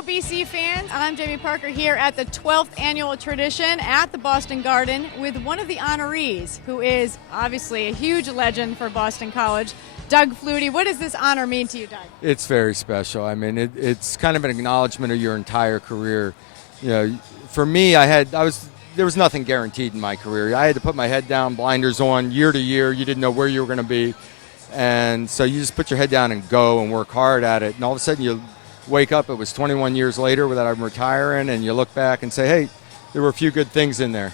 Hello, BC fans. I'm Jayme Parker here at the 12th annual tradition at the Boston Garden with one of the honorees, who is obviously a huge legend for Boston College, Doug Flutie. What does this honor mean to you, Doug? It's very special. I mean, it's kind of an acknowledgement of your entire career. You know, for me, there was nothing guaranteed in my career. I had to put my head down, blinders on, year to year. You didn't know where you were going to be. And so you just put your head down and go and work hard at it. And all of a sudden you wake up, it was 21 years later that I'm retiring, and you look back and say, hey, there were a few good things in there.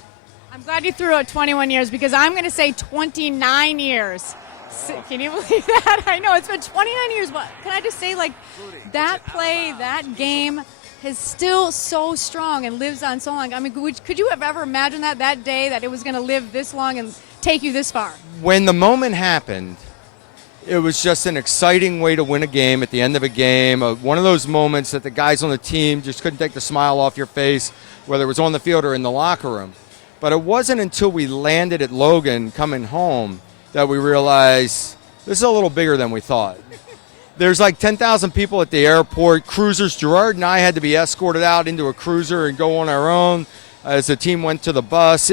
I'm glad you threw out 21 years because I'm going to say 29 years. Can you believe that? I know, it's been 29 years. But can I just say, like, that play, that game is still so strong and lives on so long. I mean, could you have ever imagined that day that it was going to live this long and take you this far? When the moment happened, it was just an exciting way to win a game at the end of a game. One of those moments that the guys on the team just couldn't take the smile off your face, whether it was on the field or in the locker room. But it wasn't until we landed at Logan coming home that we realized this is a little bigger than we thought. There's like 10,000 people at the airport, cruisers. Gerard and I had to be escorted out into a cruiser and go on our own as the team went to the bus.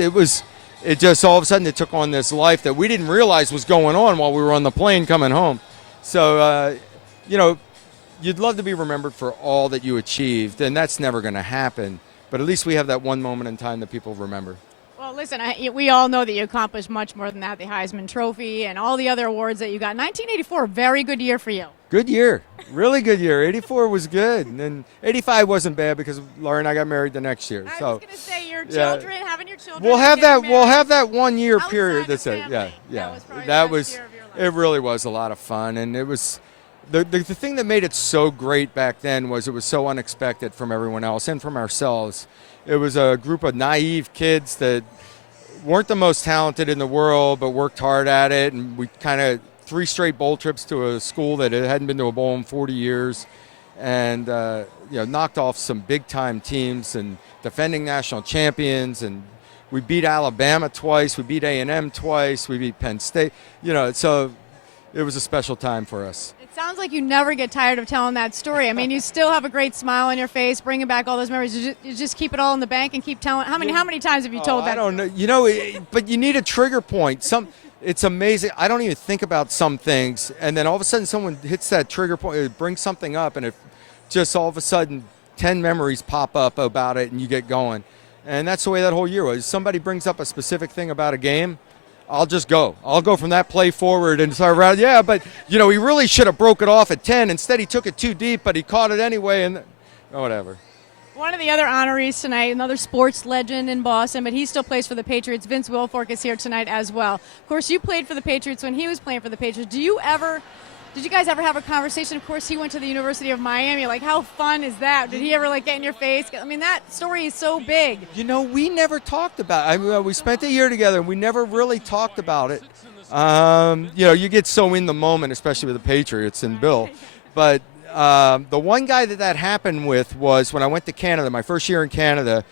It just all of a sudden it took on this life that we didn't realize was going on while we were on the plane coming home. So, you'd love to be remembered for all that you achieved, and that's never going to happen. But at least we have that one moment in time that people remember. Well, listen, we all know that you accomplished much more than that, the Heisman Trophy and all the other awards that you got. 1984, very good year for you. Good year. Really good year. 84 was good. And then 85 wasn't bad because Laura and I got married the next year. I So was going to say having your children. We'll have that 1 year Outside period. of That's it. family. Yeah. That was probably That the best was year of your life. it really was a lot of fun, and it was the thing that made it so great back then was it was so unexpected from everyone else and from ourselves. It was a group of naive kids that weren't the most talented in the world, but worked hard at it, and we kind of 3 straight bowl trips to a school that hadn't been to a bowl in 40 years, and knocked off some big-time teams and defending national champions. And we beat Alabama twice, we beat A&M twice, we beat Penn State. So it was a special time for us. It sounds like you never get tired of telling that story. I mean, you still have a great smile on your face, bringing back all those memories. You just keep it all in the bank and keep telling. How many times have you told that? I don't know. But you need a trigger point. It's amazing. I don't even think about some things, and then all of a sudden someone hits that trigger point, it brings something up, and it just all of a sudden 10 memories pop up about it, and you get going. And that's the way that whole year was. Somebody brings up a specific thing about a game, I'll just go. I'll go from that play forward and start around. Yeah, but he really should have broke it off at 10. Instead, he took it too deep, but he caught it anyway, and whatever. One of the other honorees tonight, another sports legend in Boston, but he still plays for the Patriots. Vince Wilfork is here tonight as well. Of course, you played for the Patriots when he was playing for the Patriots. Did you guys ever have a conversation? Of course, he went to the University of Miami. Like, how fun is that? Did he ever get in your face? I mean, that story is so big. We never talked about it. I mean, we spent a year together, and we never really talked about it. You get so in the moment, especially with the Patriots and Bill. But the one guy that happened with was when I went to Canada, my first year in Canada.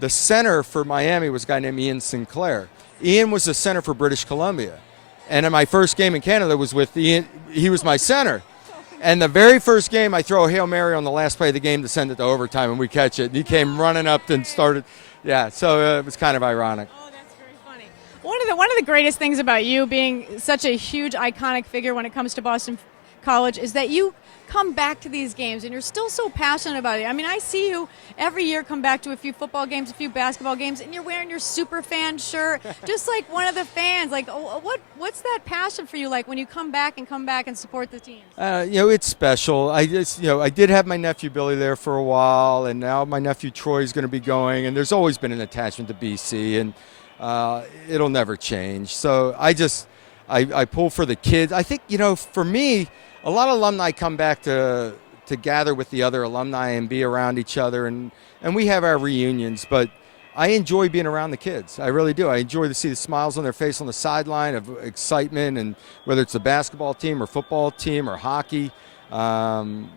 The center for Miami was a guy named Ian Sinclair. Ian was the center for British Columbia. And in my first game in Canada was with Ian. He was my center. And the very first game, I throw a Hail Mary on the last play of the game to send it to overtime, and we catch it. And he came running up and started. Yeah, so it was kind of ironic. Oh, that's very funny. One of the greatest things about you being such a huge, iconic figure when it comes to Boston College is that you come back to these games and you're still so passionate about it. I mean, I see you every year come back to a few football games, a few basketball games, and you're wearing your super fan shirt, just like one of the fans. Like, what's that passion for you like when you come back and support the team? It's special. I did have my nephew Billy there for a while, and now my nephew Troy is going to be going, and there's always been an attachment to BC, and it'll never change. So I pull for the kids. I think, for me, a lot of alumni come back to gather with the other alumni and be around each other, and we have our reunions, but I enjoy being around the kids. I really do. I enjoy to see the smiles on their face on the sideline of excitement, and whether it's the basketball team or football team or hockey,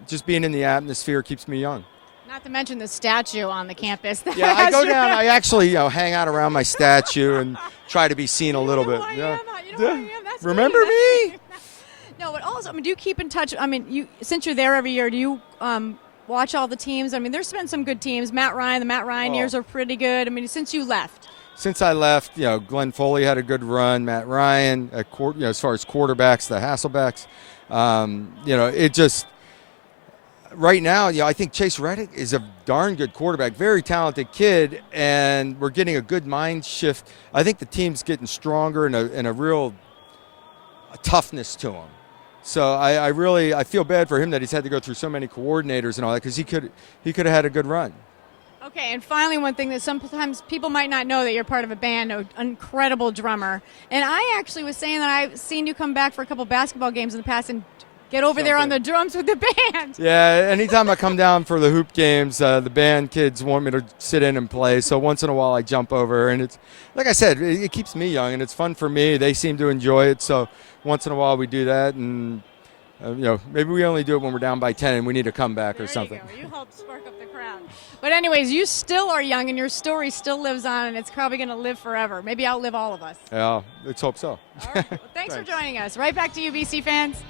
just being in the atmosphere keeps me young. Not to mention the statue on the campus. Yeah, I go down. I actually hang out around my statue and try to be seen a little bit. You know who I am. That's Remember me? No, but also, do you keep in touch? Since you're there every year, do you watch all the teams? I mean, there's been some good teams. The Matt Ryan years are pretty good. I mean, since you left. Since I left, Glenn Foley had a good run. Matt Ryan, as far as quarterbacks, the Hasselbecks, it just right now, I think Chase Reddick is a darn good quarterback, very talented kid, and we're getting a good mind shift. I think the team's getting stronger and a real toughness to him. So I feel bad for him that he's had to go through so many coordinators and all that, because he could have had a good run. Okay, and finally, one thing that sometimes people might not know, that you're part of a band, an incredible drummer. And I actually was saying that I've seen you come back for a couple basketball games in the past and get over there on the drums with the band. Yeah, anytime I come down for the hoop games, the band kids want me to sit in and play. So once in a while I jump over, and it's like I said, it keeps me young and it's fun for me. They seem to enjoy it, so once in a while we do that, and maybe we only do it when we're down by 10 and we need a comeback or something. There you go. You help spark up the crowd. But anyways, you still are young, and your story still lives on, and it's probably going to live forever. Maybe outlive all of us. Yeah, let's hope so. All right. Well, thanks for joining us. Right back to you, BC fans.